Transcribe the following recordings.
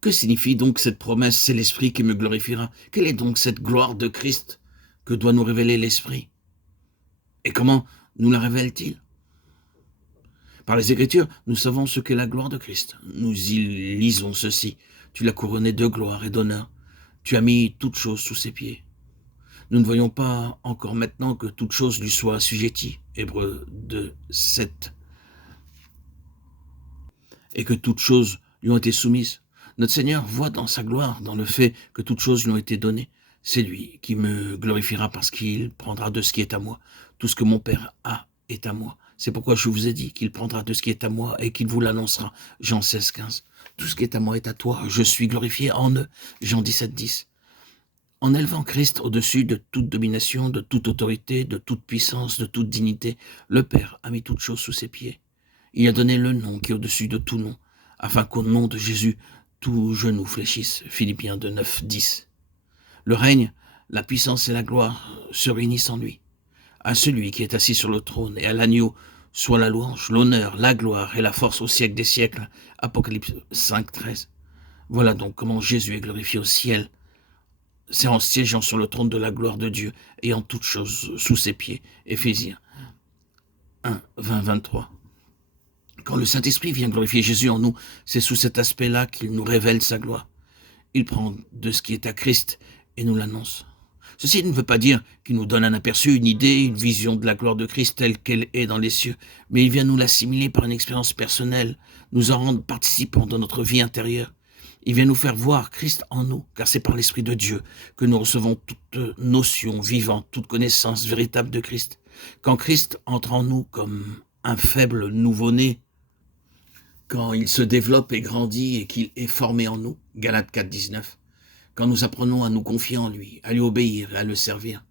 Que signifie donc cette promesse? C'est l'Esprit qui me glorifiera. Quelle est donc cette gloire de Christ que doit nous révéler l'Esprit? Et comment nous la révèle-t-il? Par les Écritures, nous savons ce qu'est la gloire de Christ. Nous y lisons ceci. Tu l'as couronné de gloire et d'honneur. Tu as mis toutes choses sous ses pieds. Nous ne voyons pas encore maintenant que toute chose lui soit assujettie. Hébreux 2, 7. Et que toutes choses lui ont été soumises. Notre Seigneur voit dans sa gloire, dans le fait que toutes choses lui ont été données. C'est lui qui me glorifiera parce qu'il prendra de ce qui est à moi. Tout ce que mon Père a est à moi. C'est pourquoi je vous ai dit qu'il prendra de ce qui est à moi et qu'il vous l'annoncera. Jean 16, 15. Tout ce qui est à moi est à toi. Je suis glorifié en eux. Jean 17, 10. En élevant Christ au-dessus de toute domination, de toute autorité, de toute puissance, de toute dignité, le Père a mis toutes choses sous ses pieds. Il a donné le nom qui est au-dessus de tout nom, afin qu'au nom de Jésus, tout genou fléchisse. Philippiens 2, 9, 10. Le règne, la puissance et la gloire se réunissent en lui. À celui qui est assis sur le trône et à l'agneau, soit la louange, l'honneur, la gloire et la force au siècle des siècles. Apocalypse 5, 13. Voilà donc comment Jésus est glorifié au ciel. C'est en siégeant sur le trône de la gloire de Dieu, ayant toutes choses sous ses pieds. Éphésiens 1, 20, 23. Quand le Saint-Esprit vient glorifier Jésus en nous, c'est sous cet aspect-là qu'il nous révèle sa gloire. Il prend de ce qui est à Christ et nous l'annonce. Ceci ne veut pas dire qu'il nous donne un aperçu, une idée, une vision de la gloire de Christ telle qu'elle est dans les cieux, mais il vient nous l'assimiler par une expérience personnelle, nous en rendre participants dans notre vie intérieure. Il vient nous faire voir Christ en nous, car c'est par l'Esprit de Dieu que nous recevons toute notion vivante, toute connaissance véritable de Christ. Quand Christ entre en nous comme un faible nouveau-né, quand il se développe et grandit et qu'il est formé en nous, Galates 4, 19, quand nous apprenons à nous confier en lui, à lui obéir et à le servir,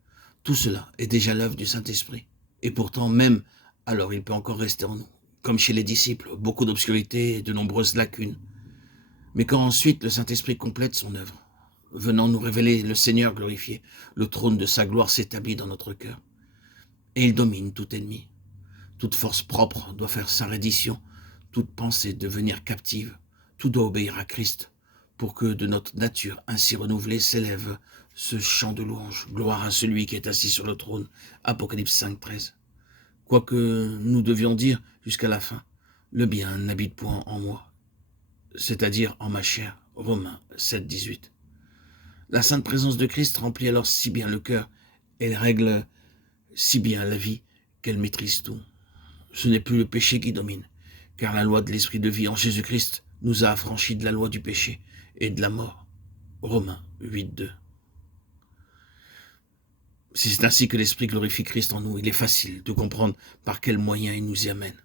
tout cela est déjà l'œuvre du Saint-Esprit. Et pourtant, même alors, il peut encore rester en nous. Comme chez les disciples, beaucoup d'obscurité et de nombreuses lacunes. Mais quand ensuite le Saint-Esprit complète son œuvre, venant nous révéler le Seigneur glorifié, le trône de sa gloire s'établit dans notre cœur. Et il domine tout ennemi. Toute force propre doit faire sa reddition, toute pensée devenir captive, tout doit obéir à Christ, pour que de notre nature ainsi renouvelée s'élève ce chant de louange. Gloire à celui qui est assis sur le trône. Apocalypse 5, 13. Quoique nous devions dire jusqu'à la fin, le bien n'habite point en moi, c'est-à-dire en ma chair. Romains 7, 18. La sainte présence de Christ remplit alors si bien le cœur, elle règle si bien la vie qu'elle maîtrise tout. Ce n'est plus le péché qui domine, car la loi de l'esprit de vie en Jésus-Christ nous a affranchis de la loi du péché et de la mort. Romains 8, 2. Si c'est ainsi que l'Esprit glorifie Christ en nous, il est facile de comprendre par quels moyens il nous y amène.